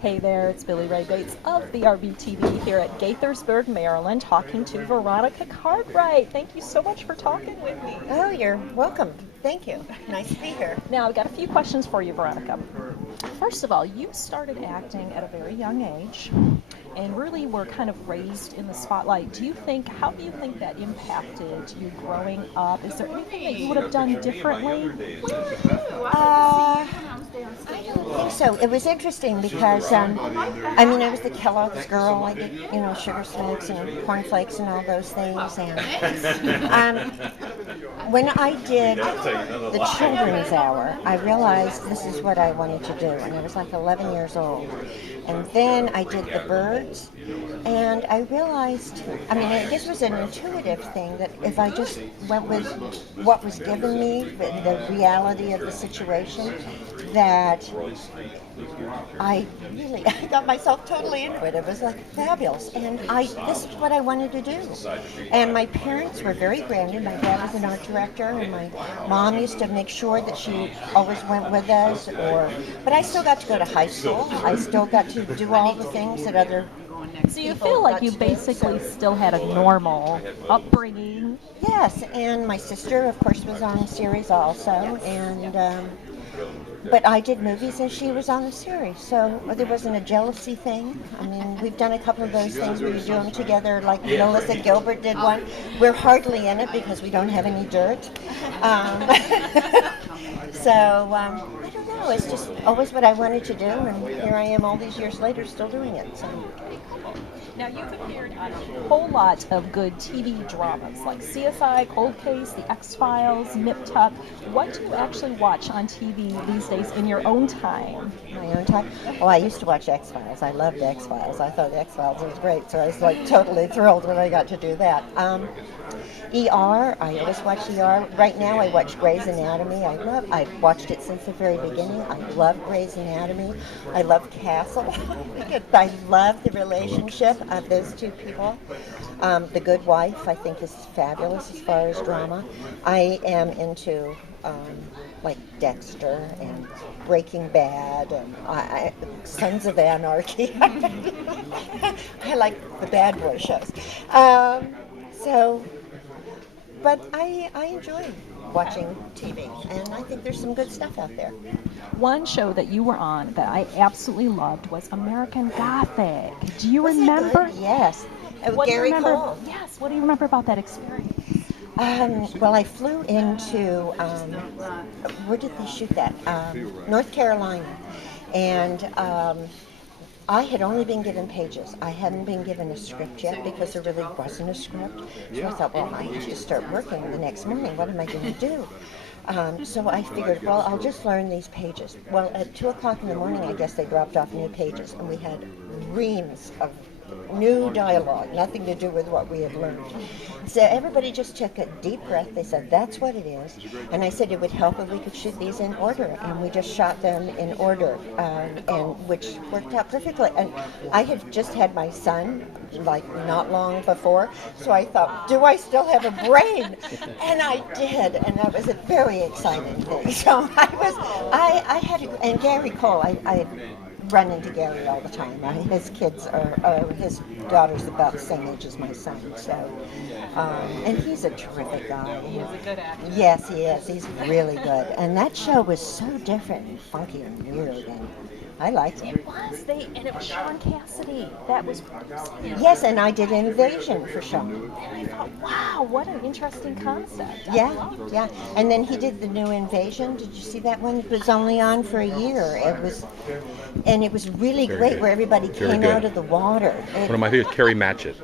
Hey there, it's Billy Ray Bates of BRBTV here at Gaithersburg, Maryland, talking to Veronica Cartwright. Thank you so much for talking with me. Oh, you're welcome. Thank you. Nice to be here. Now, I've got a few questions for you, Veronica. First of all, you started acting at a very young age and really were kind of raised in the spotlight. How do you think that impacted you growing up? Is there anything that you would have done differently? I don't think so. It was interesting because, I was the Kellogg's girl. I did, sugar smokes and cornflakes and all those things. And when I did the children's hour, I realized this is what I wanted to do. And I was like 11 years old. And then I did the birds. And I realized, I guess it was an intuitive thing that if I just went with what was given me, the reality of the situation, that I got myself totally into it. It was like fabulous. And this is what I wanted to do. And my parents were very grounded. My dad was an art director, and my mom used to make sure that she always went with us. But I still got to go to high school. I still got to do all the things that other So you feel like you basically still had a normal upbringing? Yes, and my sister, of course, was on the series also, and but I did movies and she was on the series, so there wasn't a jealousy thing. We've done a couple of those things where you do them together, like Melissa Gilbert did one. We're hardly in it because we don't have any dirt. I don't know, it's just always what I wanted to do, and here I am all these years later still doing it. So. Now, you've appeared on a whole lot of good TV dramas like CSI, Cold Case, The X-Files, Nip Tuck. What do you actually watch on TV these days in your own time? My own time? Well, I used to watch X-Files. I loved X-Files. I thought the X-Files was great, so I was like totally thrilled when I got to do that. ER, I always watch ER. Right now I watch Grey's Anatomy. I've watched it since the very beginning. I love Grey's Anatomy. I love Castle. I love the relationship of those two people. The Good Wife, I think, is fabulous as far as drama. I am into like Dexter and Breaking Bad and Sons of Anarchy. I like the bad boy shows. But I enjoy watching TV, and I think there's some good stuff out there. One show that you were on that I absolutely loved was American Gothic. Do you Was remember? it good? Yes. What do you Gary remember? Cole. Yes. What do you remember about that experience? Well, I flew into, where did they shoot that? North Carolina. And I had only been given pages. I hadn't been given a script yet because there really wasn't a script. So I thought, well, I have to start working the next morning. What am I going to do? So I figured, well, I'll just learn these pages. Well, at 2 o'clock in the morning, I guess they dropped off new pages, and we had reams of new dialogue, nothing to do with what we had learned. So everybody just took a deep breath. They said, that's what it is. And I said it would help if we could shoot these in order. And we just shot them in order, and which worked out perfectly. And I had just had my son, like not long before, so I thought, do I still have a brain? And I did, and that was a very exciting thing. So I had, and Gary Cole, I run into Gary all the time. His kids his daughter's about the same age as my son, so, and he's a terrific guy. He's a good actor. Yes, he is. He's really good. And that show was so different and funky and weird, and I liked it. It was. And it was Shaun Cassidy that was producing it. Yes, and I did Invasion for Shaun. And I thought, wow, what an interesting concept. I Yeah, loved it. yeah. And then he did the new Invasion. Did you see that one? It was only on for a year. It was really great where everybody came out of the water. One of my favorites, Carrie Matchett.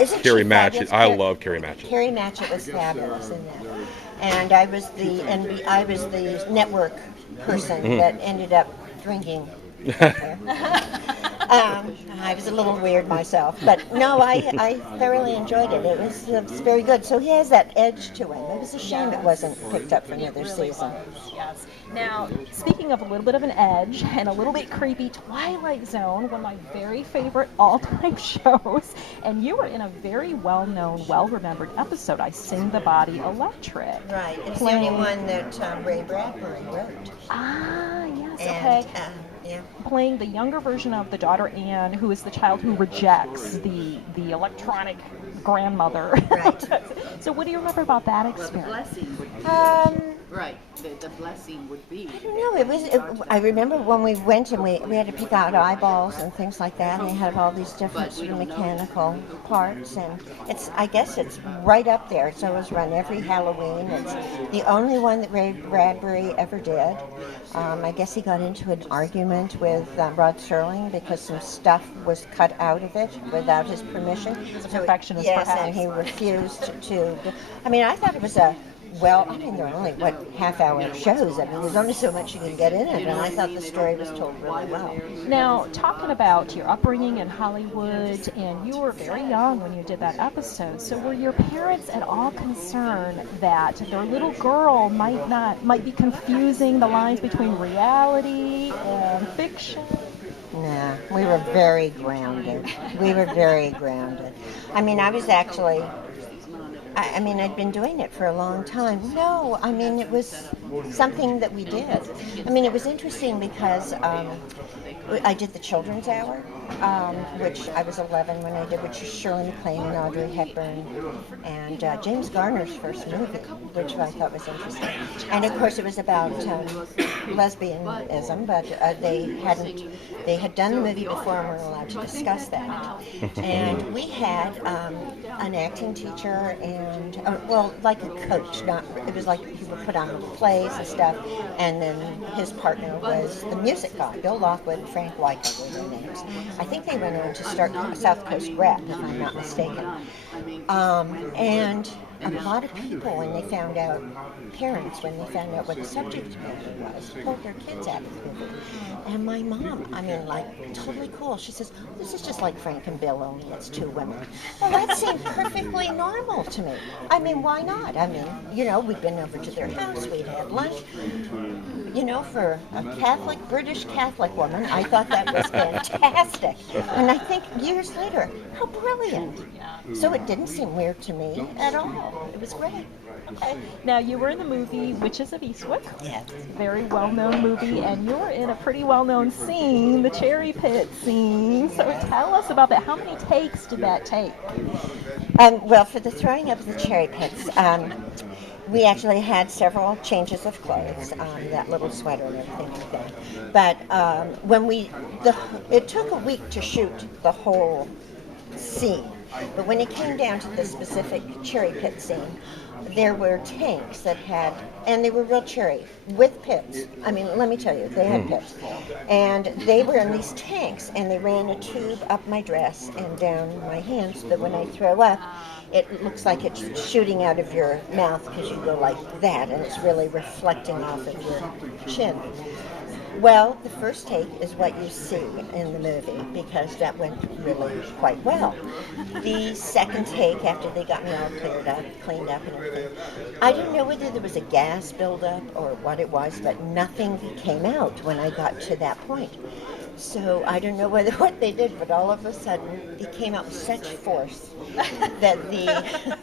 Isn't Carrie she Matchett. fabulous? I love Carrie Matchett. Carrie Matchett was fabulous in that. And I was the network person that ended up drinking. I was a little weird myself, but no, I thoroughly enjoyed it. It was very good. So he has that edge to him. It was a shame it wasn't picked up for another season. Yes. Now, speaking of a little bit of an edge and a little bit creepy, Twilight Zone, one of my very favorite all-time shows, and you were in a very well-known, well-remembered episode, I Sing the Body Electric. Right. It's the only one that Ray Bradbury wrote. Ah, yes, And, okay. yeah. Playing the younger version of the daughter Anne, who is the child who rejects the electronic grandmother. Right. So what do you remember about that The experience? blessing would be, right, the blessing would be. I don't know. I remember when we went and we had to pick out eyeballs and things like that, and they had all these different sort of mechanical parts, and I guess it's right up there. It's always run every Halloween. It's the only one that Ray Bradbury ever did. I guess he got into an argument with Rod Serling because some stuff was cut out of it without his permission. He's a perfectionist, yes, perhaps. and he refused to. I mean, I thought it was they're only, half-hour shows. I mean, there's only so much you can get in it, and I thought the story was told really well. Now, talking about your upbringing in Hollywood, and you were very young when you did that episode, so were your parents at all concerned that their little girl might be confusing the lines between reality and fiction? Nah, we were very grounded. I mean, I was actually... I mean, I'd been doing it for a long time. No, I mean, it was something that we did. I mean, it was interesting because I did the Children's Hour, which I was 11 when I did, which was Shirley MacLaine and Audrey Hepburn, and James Garner's first movie, which I thought was interesting. And of course, it was about lesbianism, but they had done the movie before and weren't allowed to discuss that. And we had an acting teacher and, like a coach, it was like he would put on plays and stuff, and then his partner was the music guy, Bill Lockwood and Frank Wyckoff were their names. I think they went on to start South Coast Rep, if I'm not mistaken. And a lot of people, when they found out, parents, when they found out what the subject matter was, pulled their kids out of the movie. And my mom, I mean, like, totally cool. She says, oh, this is just like Frank and Bill, only it's two women. Well, that seemed perfectly normal to me. I mean, why not? I mean, we'd been over to their house, we'd had lunch. For a British Catholic woman, I thought that was fantastic. And I think years later, how brilliant. So it didn't seem weird to me at all. It was great. Okay. Now, you were in the movie Witches of Eastwick. Yes. Very well-known movie, and you were in a pretty well-known scene, the cherry pit scene. So tell us about that. How many takes did that take? Well, for the throwing of the cherry pits, we actually had several changes of clothes, that little sweater and everything like that. But it took a week to shoot the whole scene. But when it came down to the specific cherry pit scene, there were tanks that and they were real cherry, with pits. I mean, let me tell you, they had pits. And they were in these tanks, and they ran a tube up my dress and down my hands, so that when I throw up, it looks like it's shooting out of your mouth because you go like that, and it's really reflecting off of your chin. Well, the first take is what you see in the movie, because that went really quite well. The second take, after they got me all cleaned up and everything, I don't know whether there was a gas buildup or what it was, but nothing came out when I got to that point. So I don't know what they did, but all of a sudden it came out with such force that the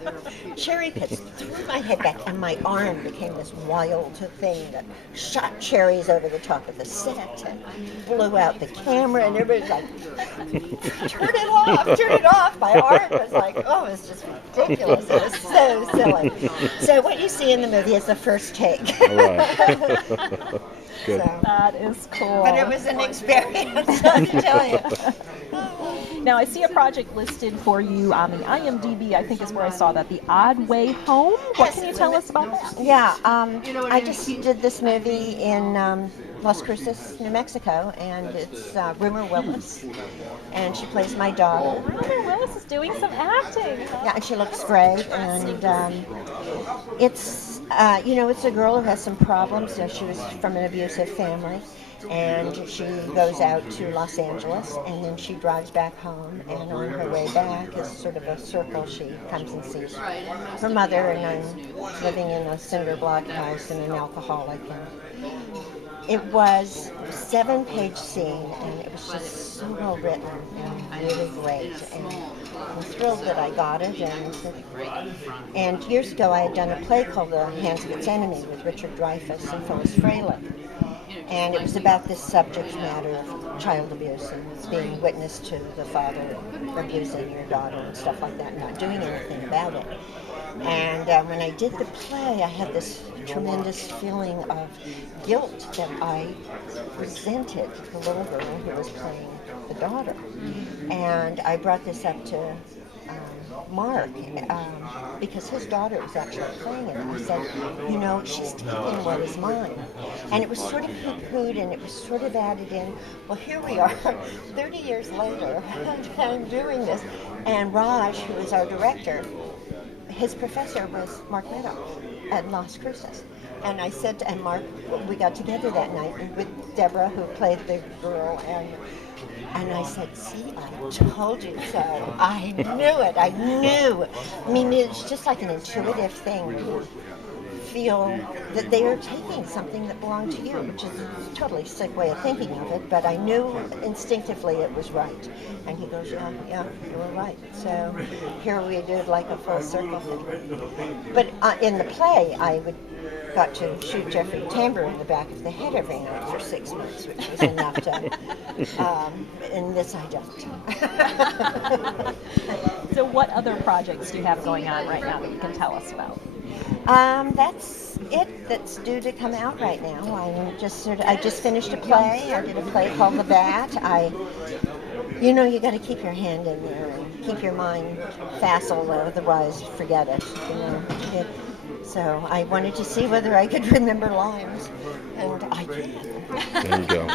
cherry pits threw my head back, and my arm became this wild thing that shot cherries over the top of the set and blew out the camera, and everybody's like, turn it off. My arm was like, it was just ridiculous. It was so silly. So what you see in the movie is the first take. Right. Good. So, That is cool. but it was an experience, I tell you. Now, I see a project listed for you on the IMDb, I think is where I saw that, The Odd Way Home. What can you tell us about that? Yeah, I just did this movie in Las Cruces, New Mexico, and it's Rumor Willis, and she plays my daughter. Rumor Willis is doing some acting. Yeah, and she looks great, and it's it's a girl who has some problems. She was from an abusive family, And she goes out to Los Angeles, and then she drives back home, and on her way back, as sort of a circle, she comes and sees her mother, and I'm living in a cinder block house and an alcoholic. And it was a 7-page scene, and it was just so well written and really great. And I'm thrilled that I got it. And years ago, I had done a play called The Hands of Its Enemy with Richard Dreyfuss and Phyllis Fralick. And it was about this subject matter of child abuse and being witness to the father abusing your daughter and stuff like that, and not doing anything about it. And when I did the play, I had this tremendous feeling of guilt that I resented the little girl who was playing the daughter. And I brought this up to Mark, because his daughter was actually playing it. And I said, you know, she's taking what is mine. And it was sort of poo-pooed, and it was sort of added in. Well, here we are, 30 years later, I'm doing this. And Raj, who is our director, his professor was Mark Meadow at Las Cruces. And I said, and Mark, we got together that night with Deborah, who played the girl, and I said, see, I told you so. I knew it. I knew. I mean, it's just like an intuitive thing. You feel that they are taking something that belonged to you, which is a totally sick way of thinking of it, but I knew instinctively it was right. And he goes, yeah, you were right. So here we did like a full circle. But in the play, I got to shoot Jeffrey Tambor in the back of the head every night for 6 months, which was enough to, in this I don't. So what other projects do you have going on right now that you can tell us about? That's it. That's due to come out right now. I just finished a play. I did a play called The Bat. You know, you got to keep your hand in there and keep your mind facile, otherwise forget it. You know. So I wanted to see whether I could remember lines, and I did. There you go.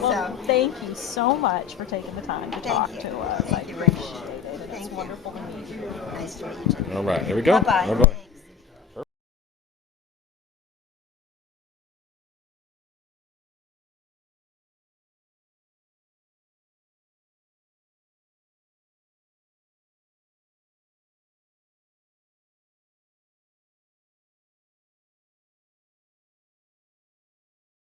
Well, thank you so much for taking the time to talk to us. I appreciate it. It's wonderful to meet you. Nice to meet you. All right, here we go. Bye-bye. Bye-bye.